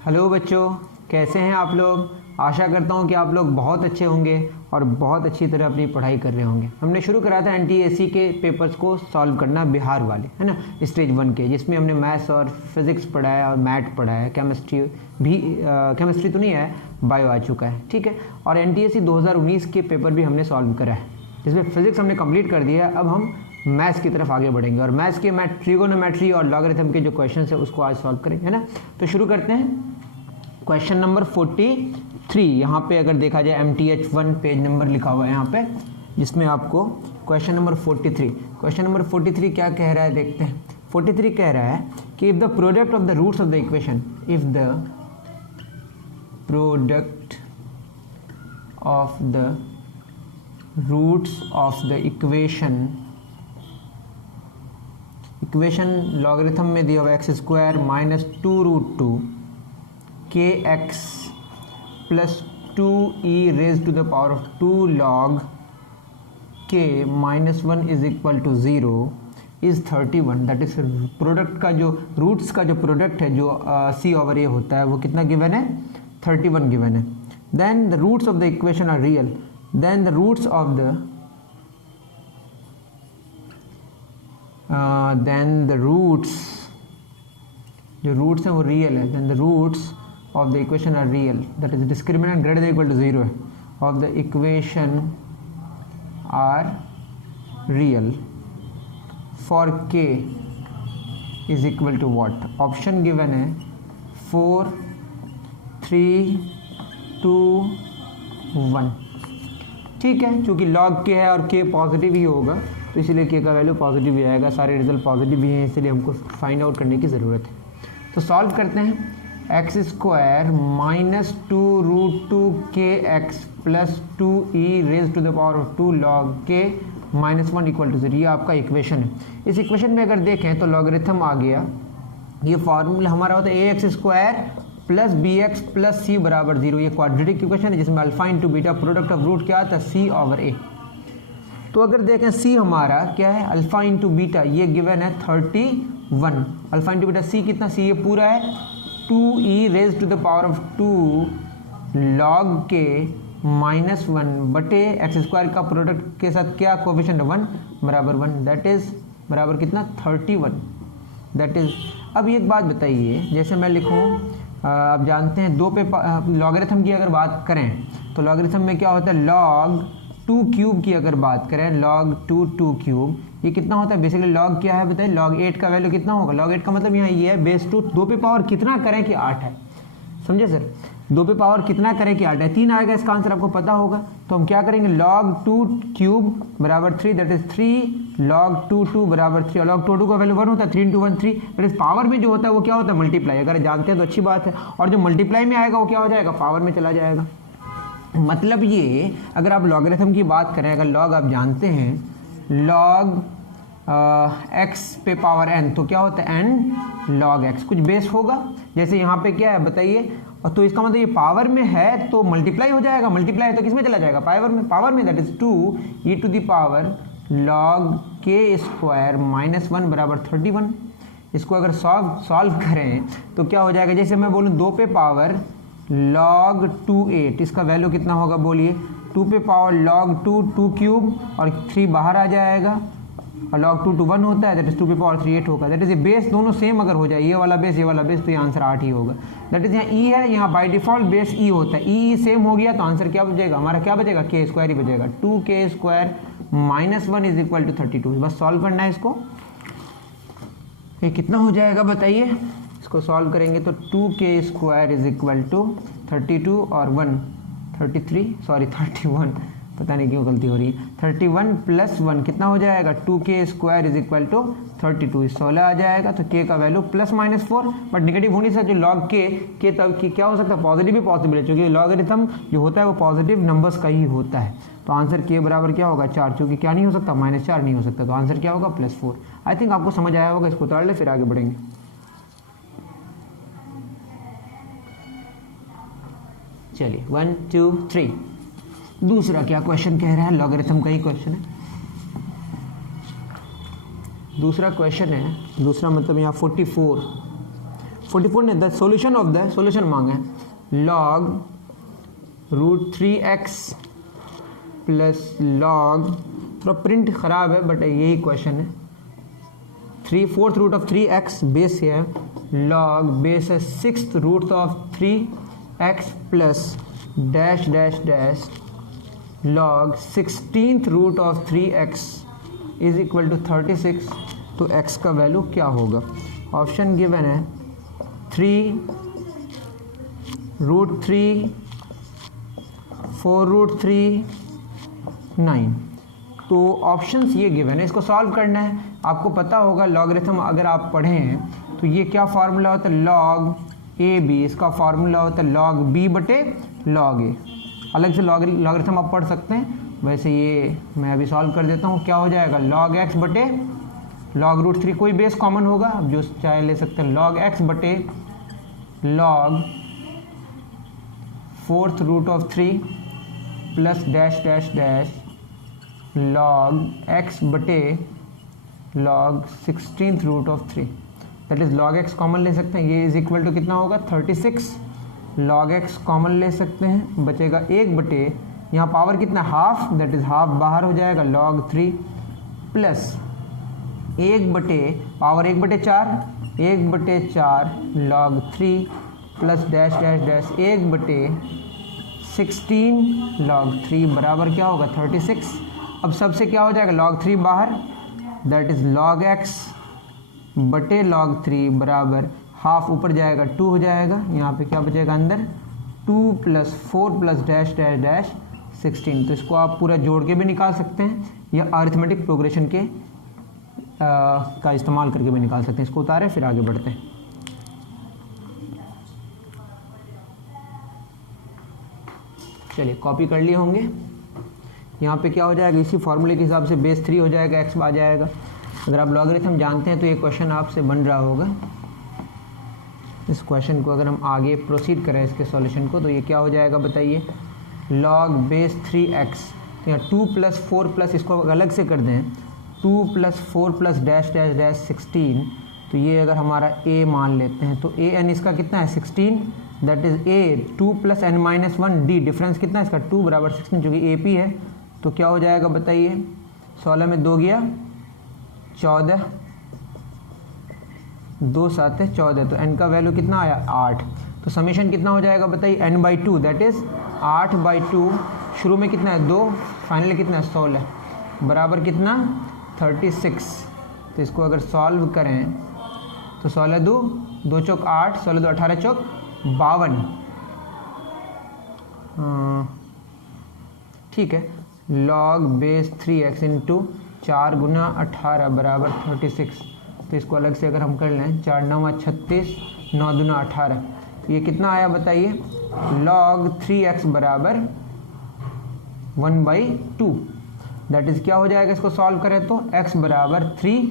Hello बच्चों, कैसे हैं आप लोग। आशा करता हूं कि आप लोग बहुत अच्छे होंगे और बहुत अच्छी तरह अपनी पढ़ाई कर रहे होंगे। हमने शुरू करा था एनटीएसी के पेपर्स को सॉल्व करना, बिहार वाले, है ना, स्टेज 1 के, जिसमें हमने मैथ्स और फिज़िक्स पढ़ाया और मैथ पढ़ाया, केमिस्ट्री भी केमिस्ट्री तो नहीं है, बायो आ चुका है, ठीक है। और एनटीएसी 2019 के पेपर भी हमने सॉल्व करा है, जिसमें फिज़िक्स हमने कंप्लीट कर दिया है। अब हम मैथ्स की तरफ आगे बढ़ेंगे और मैथ्स के ट्रिगोनोमेट्री और लॉगरिथम के जो क्वेश्चन है उसको आज सॉल्व करेंगे, है ना। तो शुरू करते हैं। क्वेश्चन नंबर 43, यहाँ पे अगर देखा जाए MTH1 पेज नंबर लिखा हुआ है यहाँ पे, जिसमें आपको क्वेश्चन नंबर 43 क्या कह रहा है देखते हैं। 43 कह रहा है कि if the product of the roots of the equation, if the product of the roots of the equation logarithm में दिया हुआ x² minus 2√2 kx plus 2e raise to the power of 2 log k minus 1 is equal to 0 is 31। That is product का जो roots का जो product है, जो c/a होता है, वो कितना गिवन है, 31 गिवन है। Then the roots of the equation are real, then the roots of the जो रूट्स हैं वो रियल है। Then the roots of the equation are real, that is discriminant greater than or equal to 0 of the equation are real for k is equal to what? Option given है 4 3 2 1, ठीक है। चूँकि log k है और k positive ही होगा तो इसलिए k का वैल्यू पॉजिटिव ही आएगा। सारे रिजल्ट पॉजिटिव ही हैं, इसलिए हमको फाइंड आउट करने की ज़रूरत है। तो सॉल्व करते हैं। x² minus 2√2 kx plus 2e raise to the power of 2 log k minus 1 equal to 0, ये आपका इक्वेशन है। इस इक्वेशन में अगर देखें तो लॉगरिथम आ गया, ये फॉर्मूला हमारा होता है ax² plus bx plus c बराबर 0। ये क्वाड्रेटिक इक्वेशन है जिसमें alpha into beta product of root क्या आता है, c/a। तो अगर देखें c हमारा क्या है, अल्फा इंटू बीटा, ये गिवन है 31। अल्फा इंटू बीटा c कितना, c ये पूरा है 2e raise to the power of 2 log k minus 1 बटे x² का प्रोडक्ट के साथ क्या कोफिशिएंट 1 बराबर 1, दैट इज बराबर कितना 31। दैट इज, अब एक बात बताइए, जैसे मैं लिखूँ, आप जानते हैं दो पे लॉगरिथम की अगर बात करें तो लॉगरिथम में क्या होता है, log 2 क्यूब की अगर बात करें, log 2 क्यूब, ये कितना होता है बेसिकली, log क्या है बताइए, log 8 का वैल्यू कितना होगा। log 8 का मतलब यहाँ ये है बेस 2, 2 पे पावर कितना करें कि 8 है, समझे सर, 2 पे पावर कितना करें कि 8 है, 3 आएगा, इसका आंसर आपको पता होगा। तो हम क्या करेंगे, log 2 क्यूब बराबर 3, दैट इज 3 log 2 बराबर 3, log 2 का वैल्यू 1 होता है, 3 इंटू 1 3, दैट इज पावर में जो होता है वो क्या होता है, मल्टीप्लाई। अगर जानते हैं तो अच्छी बात है, और जो मल्टीप्लाई में आएगा वो क्या हो जाएगा, पावर में चला जाएगा। मतलब ये अगर आप लॉगरिथम की बात करें, अगर log आप जानते हैं log x पे पावर n, तो क्या होता है n log x, कुछ बेस होगा, जैसे यहाँ पे क्या है बताइए, और तो इसका मतलब ये पावर में है तो मल्टीप्लाई हो जाएगा, मल्टीप्लाई है तो किस में चला जाएगा, पावर में, that is 2e to the power log k² minus 1 बराबर 31। इसको अगर सॉल्व करें तो क्या हो जाएगा, जैसे मैं बोलूँ 2 पे पावर log 2 इसका वैल्यू कितना होगा बोलिए, 2 पे पावर log 2 क्यूब और 3 बाहर आ जाएगा, और log 2 1 होता है, दैट इज 2 पे पावर 3 8 होगा। दैट इज ये बेस दोनों सेम अगर हो जाए, ये वाला बेस तो ये आंसर 8 ही होगा। दैट इज यहाँ e है, यहाँ बाय डिफॉल्ट बेस e होता है, e सेम हो गया तो आंसर क्या बचेगा हमारा, क्या बचेगा, k² ही बचेगा। 2k² minus 1 is equal to 32। बस सॉल्व करना है इसको, ये कितना हो जाएगा बताइए। इसको सॉल्व करेंगे तो 2k² इज इक्वल टू 32 और 31, पता नहीं क्यों गलती हो रही है, 31 प्लस 1 कितना हो जाएगा, 2k² इज इक्वल टू 32, 16 आ जाएगा। तो k का value plus minus 4, but negative होने से जो log k तब की क्या हो सकता है, पॉजिटिव भी पॉसिबल है, क्योंकि लॉगरिथम जो होता है वो पॉजिटिव नंबर्स का ही होता है। तो आंसर k बराबर क्या होगा 4, क्योंकि क्या नहीं हो सकता, -4 नहीं हो सकता, तो आंसर क्या होगा +4। आई थिंक आपको समझ आया होगा, इसको उतार ले फिर आगे बढ़ेंगे। चलिए 1 2 3, दूसरा क्या क्वेश्चन कह रहा है, लॉगरिथम का ही क्वेश्चन है। दूसरा क्वेश्चन है, दूसरा मतलब यहाँ 44 44 ने the solution of the solution मांगा है, log √3x प्लस log, थोड़ा प्रिंट ख़राब है बट यही क्वेश्चन है, 3/4 रूट ऑफ 3x बेस है, log बेस है 6th root of 3x plus dash dash dash log 16th root of 3x is equal to 36, तो x का वैल्यू क्या होगा? ऑप्शन गिवन है 3 √3, 4 √3, 9। तो ऑप्शंस ये गिवन है, इसको सॉल्व करना है। आपको पता होगा लॉगरिथम अगर आप पढ़े हैं तो ये क्या फार्मूला होता है, log AB, इसका फार्मूला होता है log B बटे log A। अलग से लॉगरिथम आप पढ़ सकते हैं, वैसे ये मैं अभी सॉल्व कर देता हूँ। क्या हो जाएगा, log x बटे log √3, कोई बेस कॉमन होगा, अब जो चाहे ले सकते हैं, log x बटे log 4th root of 3 plus dash dash dash log x बटे log 16th root of 3, that is log x common ले सकते हैं, ये इज इक्वल टू कितना होगा 36, log x कॉमन ले सकते हैं, बचेगा 1 बटे, यहाँ पावर कितना हाफ, दैट इज हाफ बाहर हो जाएगा log 3 प्लस 1 बटे पावर 1 बटे 4, 1 बटे 4 log 3 plus dash dash dash 1 बटे 16 log 3 बराबर क्या होगा 36। अब सबसे क्या हो जाएगा, log 3 बाहर, दैट इज log x बटे log 3 बराबर हाफ ऊपर जाएगा 2 हो जाएगा, यहाँ पे क्या बचेगा अंदर 2 plus 4 plus dash dash dash 16। तो इसको आप पूरा जोड़ के भी निकाल सकते हैं या अरिथमेटिक प्रोग्रेशन के का इस्तेमाल करके भी निकाल सकते हैं। इसको उतारें फिर आगे बढ़ते हैं। चलिए कॉपी कर लिए होंगे। यहाँ पे क्या हो जाएगा, इसी फॉर्मूले के हिसाब से बेस 3 हो जाएगा, x आ जाएगा। अगर आप लॉगरिथम जानते हैं तो ये क्वेश्चन आपसे बन रहा होगा। इस क्वेश्चन को अगर हम आगे प्रोसीड करें इसके सॉल्यूशन को, तो ये क्या हो जाएगा बताइए, log बेस 3x, तो यहाँ 2 प्लस 4 प्लस, इसको अलग से कर दें 2 plus 4 plus dash dash dash 16, तो ये अगर हमारा a मान लेते हैं तो a n इसका कितना है 16, that is a 2 plus n minus 1 d, difference कितना है इसका 2 बराबर 16, जो कि AP है। तो क्या हो जाएगा बताइए, 16 में 2 गया 14, 2 7 है 14, तो n का वैल्यू कितना आया 8। तो समीशन कितना हो जाएगा बताइए, n/2, दैट इज 8/2, शुरू में कितना है 2, फाइनली कितना है 16, बराबर कितना 36। तो इसको अगर सॉल्व करें तो 16 2 चौक 8, 16 2 18 चौक 52, ठीक है। log बेस 3x इंटू 4 गुना 18 बराबर 36। तो इसको अलग से अगर हम कर लें, 4 9 36, 9 दूना 18, तो ये कितना आया बताइए, log 3x बराबर 1/2, दैट इज़ क्या हो जाएगा, इसको सॉल्व करें तो x बराबर 3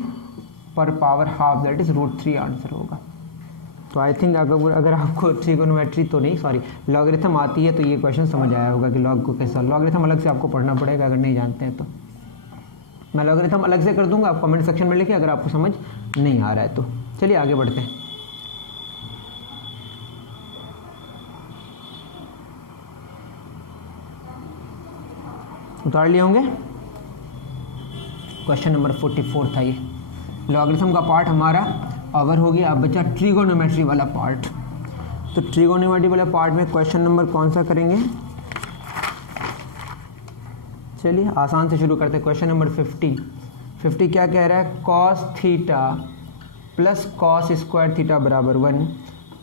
पर power half, that is √3 answer होगा। तो आई थिंक अगर आपको ट्रिगोनोमेट्री तो नहीं, सॉरी, लॉगरिथम आती है तो ये क्वेश्चन समझ आया होगा कि लॉग को कैसा, लॉगरिथम अलग से आपको पढ़ना पड़ेगा अगर नहीं जानते हैं तो। मैं लॉगरिथम अलग से कर दूंगा, आप कमेंट सेक्शन में लिखिए अगर आपको समझ नहीं आ रहा है तो। चलिए आगे बढ़ते हैं। उतार लिए होंगे, क्वेश्चन नंबर 44 था ये। लॉगरिथम का पार्ट हमारा ओवर हो गया, अब बचा ट्रिगोनोमेट्री वाला पार्ट। तो ट्रिगोनोमेट्री वाला पार्ट में क्वेश्चन नंबर कौन सा करेंगे, चलिए आसान से शुरू करते हैं। क्वेश्चन नंबर 50 क्या कह रहा है, cos theta plus cos square theta बराबर 1,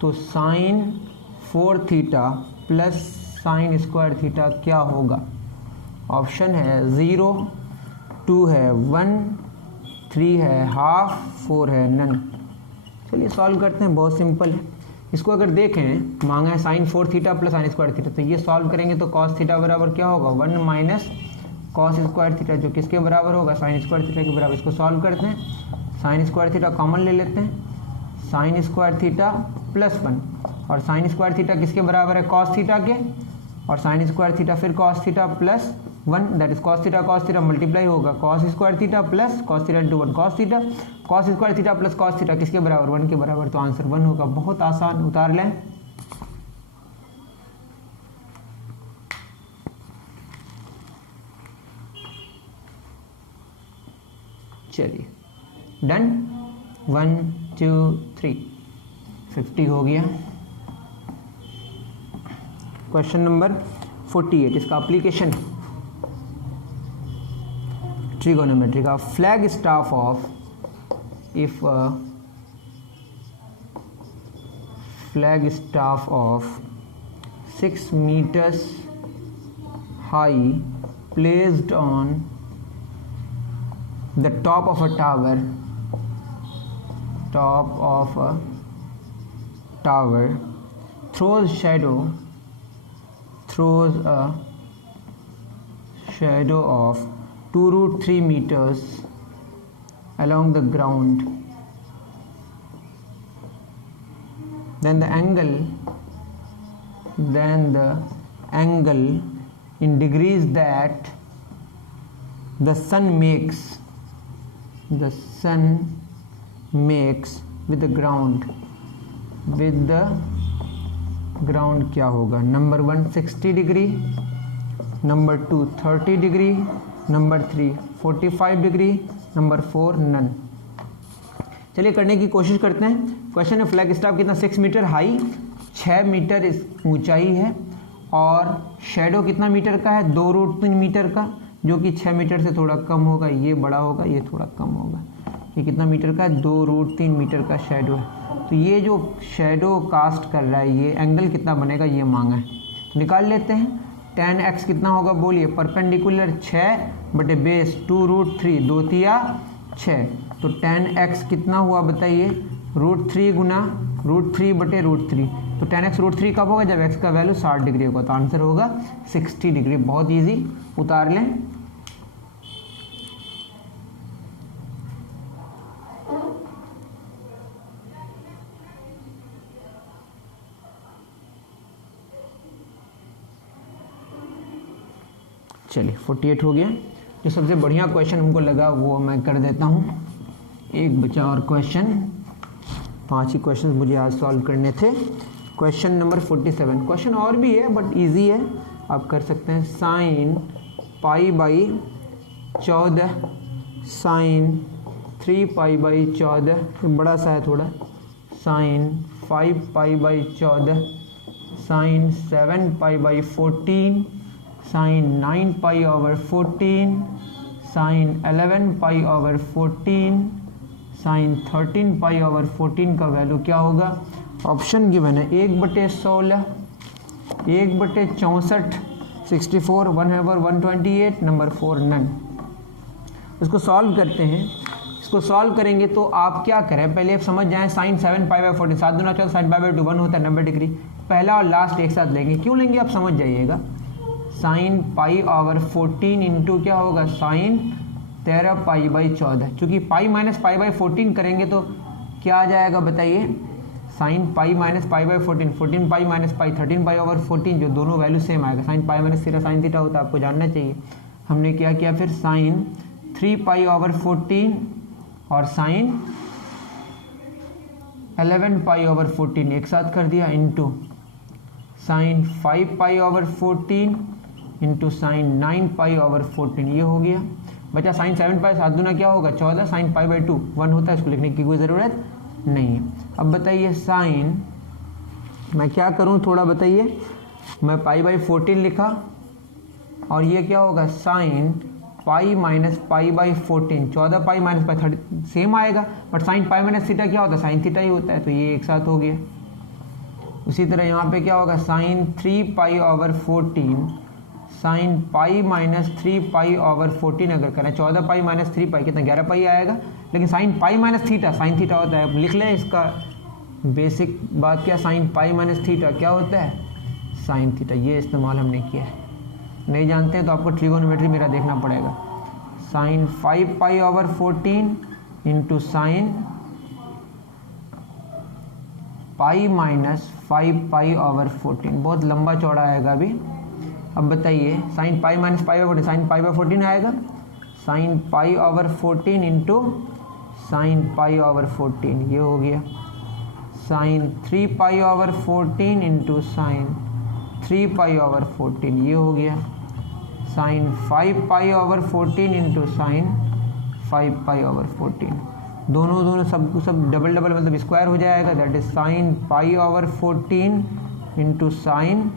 तो sin 4 theta plus sin square theta क्या होगा। ऑप्शन है 0, 2 है 1, 3 है हाफ, 4 है नन। चलिए सॉल्व करते हैं, बहुत सिंपल है। इसको अगर देखें, मांगा है sin 4 theta plus sin square theta, तो ये सॉल्व करेंगे तो cos थीटा बराबर क्या होगा 1 माइनस cos स्क्वायर थीटा, जो किसके बराबर होगा sin स्क्वायर थीटा के बराबर। इसको सॉल्व करते हैं, sin स्क्वायर थीटा कॉमन ले लेते हैं, sin स्क्वायर थीटा प्लस 1, और sin स्क्वायर थीटा किसके बराबर है cos थीटा के, और sin स्क्वायर थीटा फिर cos theta plus 1 that is cos theta multiply होगा cos square theta plus cos theta into 1 cos theta, cos square theta plus cos theta किसके बराबर 1 के बराबर, तो आंसर 1 होगा। बहुत आसान, उतार लें। चलिए डन, 1 2 3 50 हो गया। क्वेश्चन नंबर 48 इसका एप्लीकेशन ट्रिगोनोमेट्री का, flag staff of if flag staff of 6 meters high placed on the top of a tower throws a shadow of 2√3 meters along the ground, then the angle in degrees that the sun makes with the ground क्या होगा। Number 1 60 degree, number 2 30 degree, number 3 45 degree, number 4 none. चलिए करने की कोशिश करते हैं। Question है flag staff कितना 6 मीटर हाई, 6 मीटर ऊंचाई है, और शेडो कितना मीटर का है 2√3 मीटर का, जो कि 6 मीटर से थोड़ा कम होगा, ये बड़ा होगा, ये थोड़ा कम होगा। ये कितना मीटर का है 2√3 मीटर का शेडो है। तो ये जो शेडो कास्ट कर रहा है, ये एंगल कितना बनेगा ये मांगा है, निकाल लेते हैं। tan x कितना होगा बोलिए, परपेंडिकुलर 6 बटे बेस 2√3, 2 तिया 6, तो tan x कितना हुआ बताइए, √3 गुना √3 बटे √3, तो tan x √3 कब होगा, जब x का वैल्यू 60 डिग्री होगा, तो आंसर होगा 60 डिग्री। बहुत इजी, उतार लें। चलिए 48 हो गया। जो सबसे बढ़िया क्वेश्चन हमको लगा वो मैं कर देता हूँ। एक बचा और क्वेश्चन, 5 ही क्वेश्चन मुझे आज सॉल्व करने थे। क्वेश्चन नंबर 47, क्वेश्चन और भी है बट इजी है, आप कर सकते हैं। साइन π/14 साइन 3π/14, बड़ा सा है थोड़ा, sine 5π/14 sine 7π/14 sine 9π/14 sine 11π/14 sine 13π/14 का वैल्यू क्या होगा। ऑप्शन गिवन है 1/16, 1/64, 64, 1/128, नंबर 4 नन। इसको सॉल्व करते हैं। इसको सॉल्व करेंगे तो आप क्या करें, पहले आप समझ जाएं साइन 7π/14, 7 दूना 14, साइन π/2 1 होता है 90 डिग्री। पहला और लास्ट एक साथ लेंगे, क्यों लेंगे आप समझ जाइएगा। साइन π/14 इंटू क्या होगा, साइन 13π/14, चूँकि पाई माइनस π/14 करेंगे तो क्या आ जाएगा बताइए, sine pi minus π/14, 14 pi minus pi 13π/14, जो दोनों वैल्यू सेम आएगा। Sine pi minus theta sine theta होता है, आपको जानना चाहिए। हमने क्या किया फिर, साइन 3π/14 और साइन 11π/14 एक साथ कर दिया, इंटू साइन 5π/14 इंटू साइन 9π/14, ये हो गया। बचा साइन 7π, 7 दूना क्या होगा 14, साइन π/2 1 होता है, इसको लिखने की कोई ज़रूरत नहीं है। अब बताइए साइन, मैं क्या करूं थोड़ा बताइए, मैं π/14 लिखा और ये क्या होगा sine pi minus π/14, 14 pi minus pi 30 same आएगा, but sine pi minus theta क्या होता है, साइन थीटा ही होता है, तो ये एक साथ हो गया। उसी तरह यहाँ पे क्या होगा, साइन 3π/14 साइन पाई माइनस 3π/14 अगर करें, 14 पाई माइनस 3 पाई कितना 11 पाई आएगा, लेकिन sign pi minus theta sine theta होता है। अब लिख लें इसका बेसिक बात क्या, साइन पाई माइनस थीटा क्या होता है, साइन थीटा। ये इस्तेमाल हमने किया है, नहीं जानते हैं तो आपको ट्रिगोनोमेट्री मेरा देखना पड़ेगा। Sine 5π/14 into sine pi minus 5π/14, बहुत लंबा चौड़ा आएगा अभी, अब बताइए sine pi minus pi by 14, sine pi by 14 आएगा, sine pi over 14 into sine pi over 14, ये हो गया sine 3 pi over 14 into sine 3 pi over 14, ये हो गया sine 5 pi over 14 into sine 5 pi over 14, दोनों सब डबल मतलब स्क्वायर हो जाएगा, that is sign pi over 14 into sine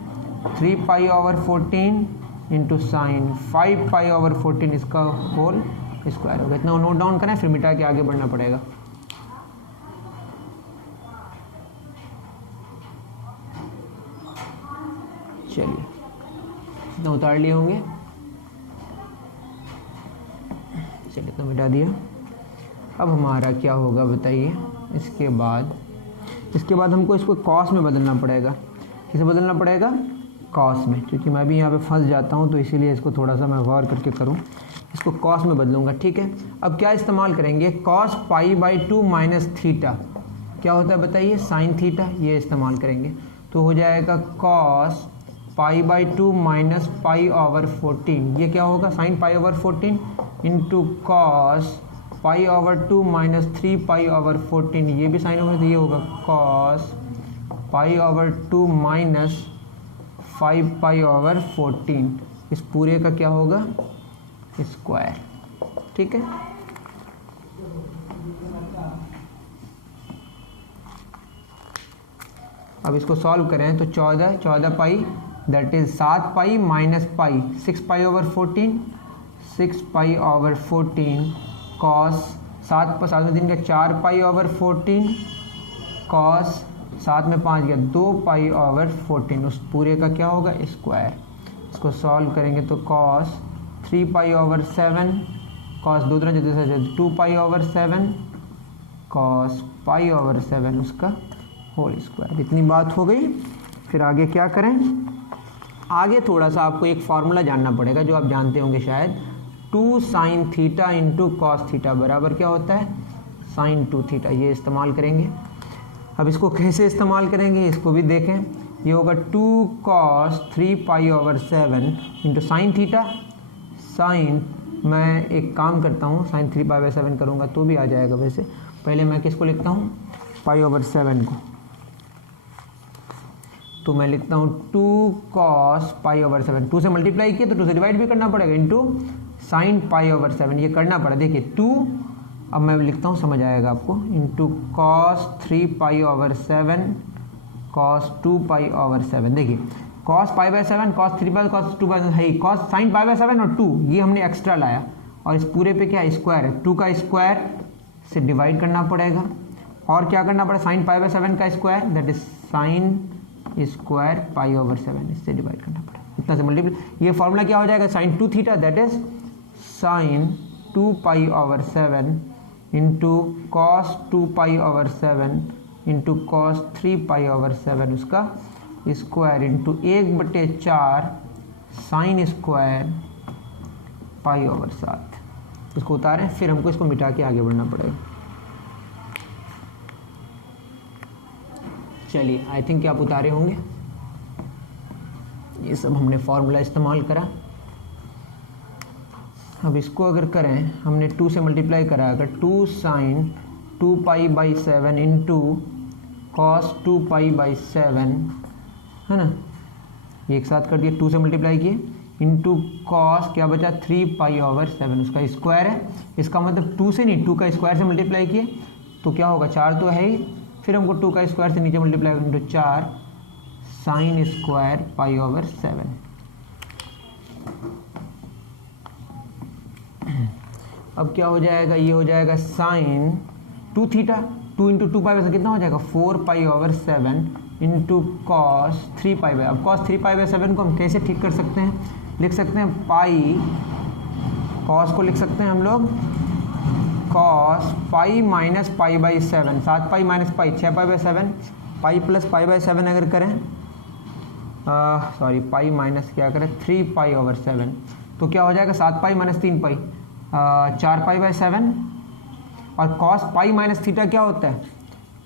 3 pi over 14 into sine 5 pi over 14, इसका होल स्क्वायर होगा। इतना नोट डाउन करें, फिर मिटा के आगे बढ़ना पड़ेगा। चलिए इतना उतार लिए होंगे, चलिए इतना मिटा दिया। अब हमारा क्या होगा बताइए, इसके बाद हमको इसको कॉस में बदलना पड़ेगा। किसे बदलना पड़ेगा? कॉस में, क्योंकि मैं भी यहाँ पे फंस जाता हूँ, तो इसीलिए इसको थोड़ा सा मैं गौर करके करूँ, इसको कॉस में बदलूँगा, ठीक है। अब क्या इस्तेमाल करेंगे? Cos pi by 2 minus theta, क्या होता है बताइए? साइन थीटा, ये इस्तेमाल करेंगे, तो हो जाएगा cos pi by 2 minus pi over 14, ये क्या होगा? Sine pi over 14 into cos pi over 2 minus 3 pi over 14, ये भी साइन ओवर, तो ये होगा cos pi over 2 minus 5 pi over 14, इस पूरे का क्या होगा? स्क्वायर, ठीक है। अब इसको सॉल्व करें तो 14 pi, that is 7 pi minus pi 6 pi over 14, 6 pi over 14 cos 7 में 3 का 4 पाई ओवर 14 कॉस 7 में 5 गया 2 पाई ओवर 14, उस पूरे का क्या होगा? स्क्वायर। इसको सॉल्व करेंगे तो कॉस 3 पाई ओवर 7 कॉस 2 जैसे 2 pi over 7 cos pi over 7, उसका होल स्क्वायर। इतनी बात हो गई। फिर आगे क्या करें? आगे थोड़ा सा आपको एक फार्मूला जानना पड़ेगा जो आप जानते होंगे शायद, 2 sine theta into cos theta बराबर क्या होता है? साइन 2 थीटा, ये इस्तेमाल करेंगे। अब इसको कैसे इस्तेमाल करेंगे इसको भी देखें, ये होगा 2 cos 3 pi over 7 into sine theta, sine मैं एक काम करता हूँ, साइन 3 पाई ओवर 7 करूँगा तो भी आ जाएगा। वैसे पहले मैं किसको लिखता हूँ? पाई ओवर 7 को, तो मैं लिखता हूँ 2 कॉस पाई ओवर 7, 2 से मल्टीप्लाई किया तो 2 से डिवाइड भी करना पड़ेगा, इंटू साइन पाई ओवर 7, ये करना पड़ा। देखिए 2, अब मैं लिखता हूँ, समझ आएगा आपको, into cos 3 pi over 7 cos 2 pi over 7। देखिए cos pi by 7 cos 3 pi cos 2 पाई है, कॉस साइन पाई बाई 7 और 2 ये हमने एक्स्ट्रा लाया, और इस पूरे पे क्या स्क्वायर है, 2 का स्क्वायर से डिवाइड करना पड़ेगा, और क्या करना पड़ेगा? साइन पाई बाई 7 का square, that is sign square pi over 7, इससे डिवाइड करना पड़ेगा, इतना से मल्टीप्लाई। ये फॉर्मूला क्या हो जाएगा? Sine 2 theta, that is sine 2 pi over 7 into cos 2 pi over 7 into cos 3 pi over 7, उसका square into 1/4 sine square pi over 7। इसको उतारें, फिर हमको इसको मिटा के आगे बढ़ना पड़ेगा। चलिए आई थिंक आप उतारे होंगे, ये सब हमने फॉर्मूला इस्तेमाल करा। अब इसको अगर करें, हमने 2 से मल्टीप्लाई करा, अगर 2 sine 2 pi by 7 into cos 2 pi by 7 है ना, ये एक साथ कर दिया, 2 से मल्टीप्लाई किए, इंटू कॉस क्या बचा? 3 पाई ओवर 7, उसका स्क्वायर है। इसका मतलब 2 से नहीं, 2 का स्क्वायर से मल्टीप्लाई किए तो क्या होगा? 4 तो है ही, फिर हमको 2 का स्क्वायर से नीचे multiply into 4 sine square pi over 7। अब क्या हो जाएगा? ये हो जाएगा sine 2 theta, 2 into 2 pi by कितना हो जाएगा? 4 pi over 7 into cos 3 pi by. अब कॉस 3 पाई बाई 7 को हम कैसे ठीक कर सकते हैं? लिख सकते हैं पाई, कॉस को लिख सकते हैं हम लोग cos pi minus pi by 7, 7 pi minus pi 6 pi by 7, pi plus pi by 7 अगर करें, सॉरी पाई माइनस क्या करें 3 पाई ओवर 7, तो क्या हो जाएगा? 7 pi minus 3 pi 4 pi by 7, और कॉस पाई माइनस थीटा क्या होता है?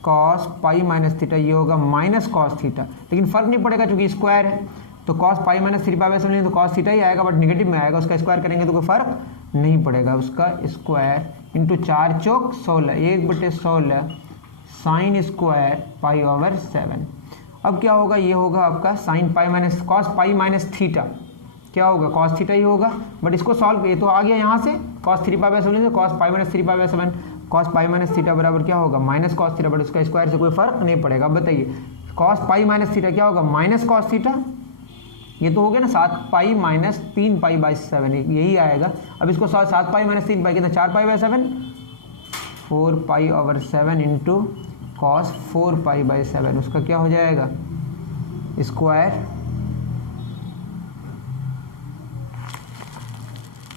कॉस पाई माइनस थीटा, ये होगा माइनस कॉस थीटा, लेकिन फर्क नहीं पड़ेगा क्योंकि स्क्वायर है, तो कॉस पाई माइनस 3π/7 लेंगे तो कॉस थीटा ही आएगा, बट नेगेटिव में आएगा, उसका स्क्वायर करेंगे तो कोई फर्क नहीं पड़ेगा। उसका स्क्वायर इंटू 4 चौक 16, 1/16 साइन स्क्वायर π/7। अब क्या होगा, ये होगा आपका sign pi minus cos pi minus theta, क्या होगा कॉस थीटा ही होगा, बट इसको सॉल्व, ये तो आ गया यहाँ से cos 3π/7 cos pi minus 3π/7, cos pi minus theta बराबर क्या होगा माइनस कॉस थीटा, बट उसका स्क्वायर से कोई फर्क नहीं पड़ेगा। अब बताइए कॉस पाई माइनस थीटा क्या होगा माइनस कॉस थीटा, ये तो हो गया ना 7π माइनस 3π/7 यही आएगा। अब इसको 7π माइनस 3π कितना 4π/7, 4π/7 इंटू कॉस 4π/7, उसका क्या हो जाएगा स्क्वायर,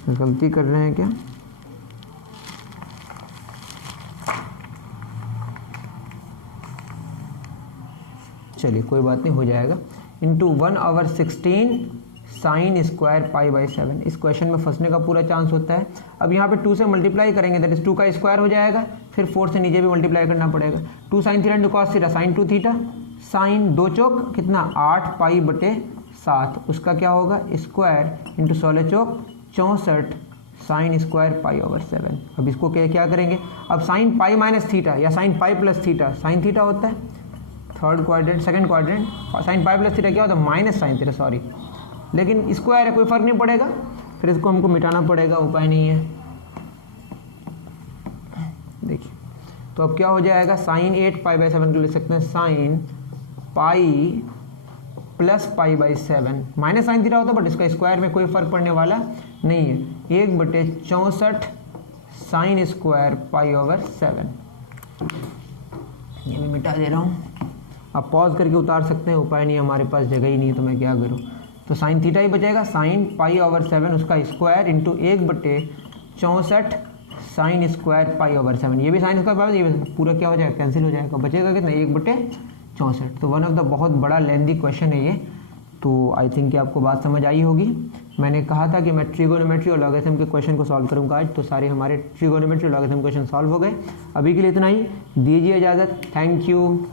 गलती कर रहे हैं क्या, चलिए कोई बात नहीं, हो जाएगा, इंटू 1/16 साइन स्क्वायर π/7। इस क्वेश्चन में फंसने का पूरा चांस होता है। अब यहाँ पे 2 से मल्टीप्लाई करेंगे, दैट इज 2 का स्क्वायर हो जाएगा, फिर 4 से नीचे भी मल्टीप्लाई करना पड़ेगा। 2 sine theta into cos theta, sine 2 theta, sine 2 चौक कितना 8π/7, उसका क्या होगा स्क्वायर इंटू 16 चौक 64 साइन स्क्वायर π/7। अब इसको क्या करेंगे, अब साइन पाई माइनस थीटा या sine pi plus theta, sine theta होता है थर्ड क्वाड्रेंट, सेकंड क्वाड्रेंट, और साइन पाई प्लस थीटा क्या होता है माइनस साइन थीटा, सॉरी, लेकिन स्क्वायर है कोई फर्क नहीं पड़ेगा, फिर इसको हमको मिटाना पड़ेगा, उपाय नहीं है। देखिए तो अब क्या हो जाएगा, साइन 8π/7 को लिख सकते हैं sine pi plus π/7, minus sine theta होता है, बट इसका स्क्वायर में कोई फर्क पड़ने वाला नहीं है, 1/64 साइन स्क्वायर π/7। ये मैं मिटा दे रहा हूँ, आप पॉज करके उतार सकते हैं, उपाय नहीं, हमारे पास जगह ही नहीं है तो मैं क्या करूँ। तो साइन थीटा ही बचेगा, साइन π/7 उसका स्क्वायर इंटू 1/64 साइन स्क्वायर π/7, ये भी साइन स्क्वायर, ये पूरा क्या हो जाएगा कैंसिल हो जाएगा, बचेगा कितना 1/64। तो वन ऑफ द बहुत बड़ा लेंथी क्वेश्चन है ये, तो आई थिंक कि आपको बात समझ आई होगी। मैंने कहा था कि मैं ट्रिगोनोमेट्री और लॉगरिथम के क्वेश्चन को सॉल्व करूँगा आज, तो सारे हमारे ट्रिगोनोमेट्री और लॉगरिथम क्वेश्चन सॉल्व हो गए। अभी के लिए इतना ही, दीजिए इजाज़त, थैंक यू।